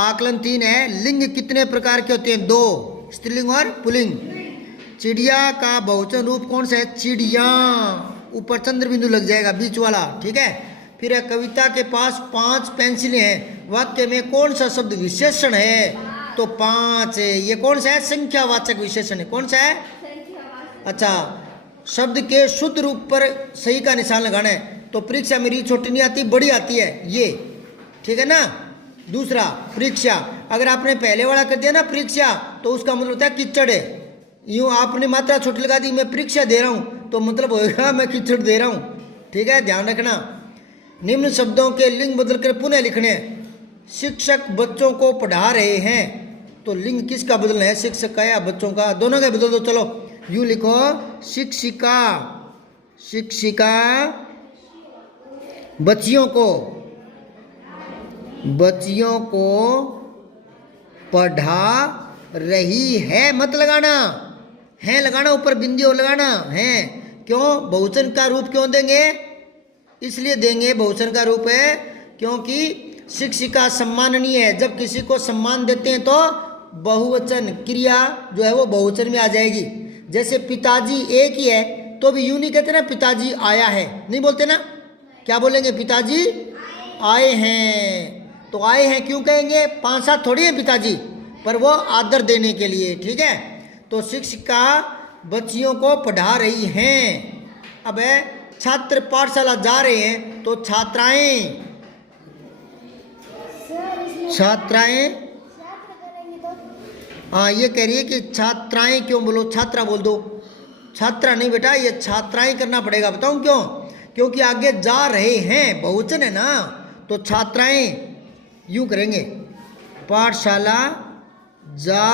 आकलन 3 है, लिंग कितने प्रकार के होते हैं? 2, स्त्रीलिंग और पुल्लिंग। चिड़िया का बहुवचन रूप कौन सा है? चिड़िया। ऊपर चंद्र बिंदु लग जाएगा, बीच वाला, ठीक है। फिर है कविता के पास 5 पेंसिलें हैं, वाक्य में कौन सा शब्द विशेषण है? तो 5 है। ये कौन सा है? संख्यावाचक विशेषण है। कौन सा है? अच्छा, शब्द के शुद्ध रूप पर सही का निशान लगाना है। तो परीक्षा मेरी छोटी नहीं आती, बड़ी आती है ये, ठीक है ना। दूसरा परीक्षा, अगर आपने पहले वाला कर दिया ना परीक्षा, तो उसका मतलब होता है कीचड़ है। यूं आपने मात्रा छोटी लगा दी, मैं परीक्षा दे रहा हूं, तो मतलब होगा मैं कीचड़ दे रहा हूं, ठीक है, ध्यान रखना। निम्न शब्दों के लिंग बदलकर पुनः लिखने। शिक्षक बच्चों को पढ़ा रहे हैं, तो लिंग किसका बदलना है? शिक्षक का या बच्चों का? दोनों का बदल दो। चलो यूं लिखो, शिक्षिका, शिक्षिका बच्चियों को पढ़ा रही है। मत लगाना है, लगाना ऊपर बिंदी और लगाना है। क्यों? बहुवचन का रूप क्यों देंगे? इसलिए देंगे बहुवचन का रूप है क्योंकि शिक्षिका सम्माननीय है। जब किसी को सम्मान देते हैं तो बहुवचन क्रिया जो है वो बहुवचन में आ जाएगी। जैसे पिताजी एक ही है तो भी यूं नहीं कहते ना पिताजी आया है, नहीं बोलते ना, क्या बोलेंगे? पिताजी आए हैं। तो आए हैं क्यों कहेंगे? 5-7 थोड़ी है पिताजी, पर वो आदर देने के लिए, ठीक है। तो शिक्षिका बच्चियों को पढ़ा रही हैं। अब है छात्र पाठशाला जा रहे हैं, तो छात्राएं हाँ, ये कह रही है कि छात्राएं क्यों बोलो, छात्रा बोल दो। छात्रा नहीं बेटा, ये छात्राएं करना पड़ेगा। बताऊं क्यों? क्योंकि आगे जा रहे हैं बहुवचन है ना, तो छात्राएं यूं करेंगे, पाठशाला जा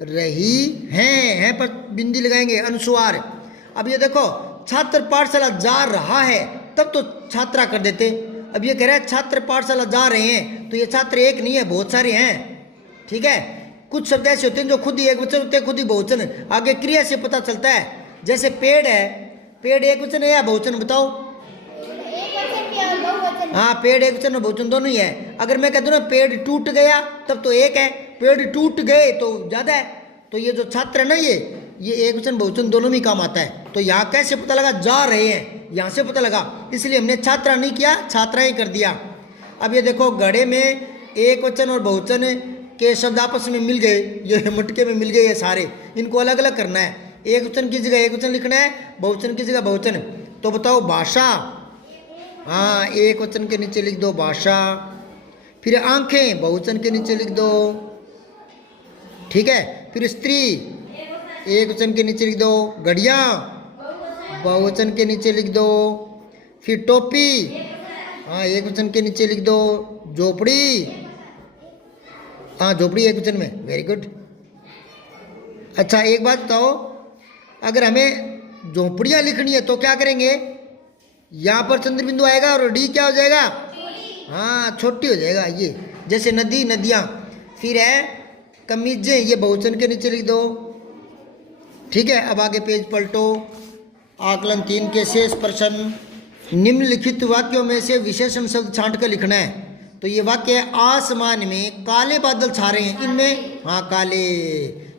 रही हैं पर बिंदी लगाएंगे, अनुस्वार। अब ये देखो, छात्र पाठशाला जा रहा है तब तो छात्रा कर देते। अब ये कह रहा है छात्र पाठशाला जा रहे हैं, तो ये छात्र एक नहीं है, बहुत सारे हैं, ठीक है। कुछ शब्द ऐसे होते हैं जो खुद ही एक वचन होते हैं, खुद ही बहुवचन। आगे क्रिया से पता चलता है। जैसे पेड़ है, पेड़ एक वचन है या बहुवचन? बताओ। हाँ, पेड़ एक वचन और बहुवचन दोनों ही है। अगर मैं कह दूं ना पेड़ टूट गया, तब तो एक है, पेड़ टूट गए तो ज्यादा है। तो ये जो छात्र है ना, ये एक वचन बहुवचन दोनों में काम आता है। तो यहाँ कैसे पता लगा? जा रहे हैं, यहाँ से पता लगा, इसलिए हमने छात्रा नहीं किया, छात्राएं कर दिया। अब ये देखो, घड़े में एक वचन और बहुवचन के शब्द आपस में मिल गए, ये मटके में मिल गए, ये सारे, इनको अलग अलग करना है। एक वचन की जगह एक वचन लिखना है, बहुवचन की जगह बहुवचन। तो बताओ, भाषा, हाँ, एक वचन के नीचे लिख दो भाषा। फिर आंखें, बहुवचन के नीचे लिख दो, ठीक है। फिर स्त्री, एक वचन के नीचे लिख दो। घड़ियां, बहुवचन के नीचे लिख दो। फिर टोपी, हाँ, एक वचन के नीचे लिख दो। झोपड़ी, हाँ, झोपड़ी एक वचन में, वेरी गुड। अच्छा, एक बात बताओ, अगर हमें झोपड़ियाँ लिखनी है तो क्या करेंगे? यहाँ पर चंद्र बिंदु आएगा और डी क्या हो जाएगा? हाँ, छोटी हो जाएगा ये। जैसे नदी, नदियाँ। फिर है कमीजें, ये बहुवचन के नीचे लिख दो, ठीक है। अब आगे पेज पलटो। आकलन 3 के शेष प्रश्न। निम्नलिखित वाक्यों में से विशेषण शब्द छांट कर लिखना है। तो ये वाक्य है, आसमान में काले बादल छा रहे हैं, इनमें, हाँ, काले,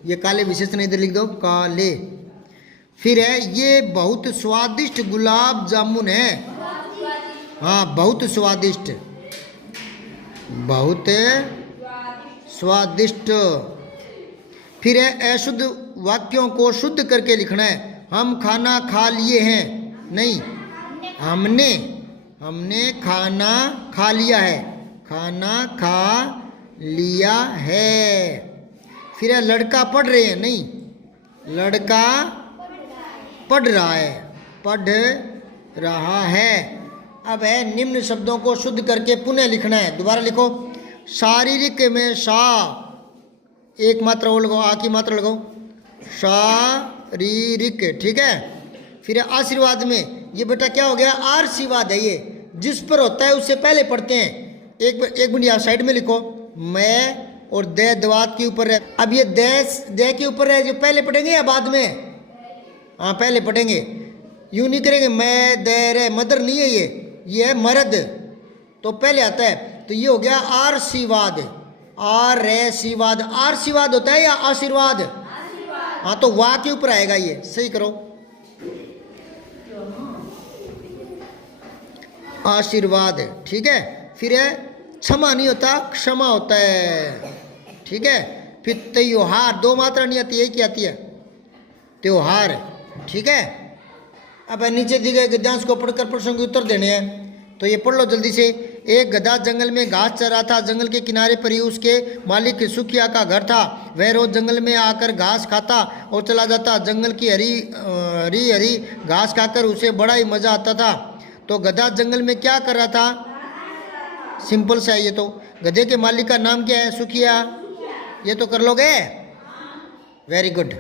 ये काले विशेषण इधर लिख दो, काले। फिर है, ये बहुत स्वादिष्ट गुलाब जामुन है, हाँ, बहुत स्वादिष्ट, बहुत स्वादिष्ट। फिर है, अशुद्ध वाक्यों को शुद्ध करके लिखना है। हम खाना खा लिए हैं, नहीं, हमने खाना खा लिया है, खाना खा लिया है। फिर है, लड़का पढ़ रहे हैं, नहीं, लड़का पढ़ रहा है, पढ़ रहा है। अब है, निम्न शब्दों को शुद्ध करके पुनः लिखना है। दोबारा लिखो, शारीरिक में शा, एक मात्रा और लगाओ, आ की मात्रा लगाओ, शारीरिक, ठीक है। फिर आशीर्वाद में, ये बेटा क्या हो गया? आशीर्वाद है, ये जिस पर होता है उससे पहले पढ़ते हैं। एक मिनट यहाँ साइड में लिखो, मैं और दे दवात के ऊपर है। अब ये दे के ऊपर है, जो पहले पढ़ेंगे या बाद में? हाँ, पहले पढ़ेंगे। यूं नहीं करेंगे, मैं दे रे, मदर नहीं है ये है मर्द, तो पहले आता है। तो ये हो गया आशीर्वाद, आशीर्वाद, आशीर्वाद होता है या आशीर्वाद? हाँ तो वाह के ऊपर आएगा ये, सही करो। आशीर्वाद, ठीक है। फिर है क्षमा नहीं होता, क्षमा होता है, ठीक है। फिर त्योहार, दो मात्रा नहीं आती, एक ही आती है, त्योहार, ठीक है। अब नीचे दिए गए गद्यांश को पढ़कर प्रश्नों के उत्तर देने हैं, तो ये पढ़ लो जल्दी से। एक गधा जंगल में घास चरा था। जंगल के किनारे पर ही उसके मालिक सुखिया का घर था। वह रोज जंगल में आकर घास खाता और चला जाता। जंगल की हरी हरी हरी घास खाकर उसे बड़ा ही मजा आता था। तो गधा जंगल में क्या कर रहा था? सिंपल सा है ये तो। गधे के मालिक का नाम क्या है? सुखिया। ये तो कर लोगे, वेरी गुड।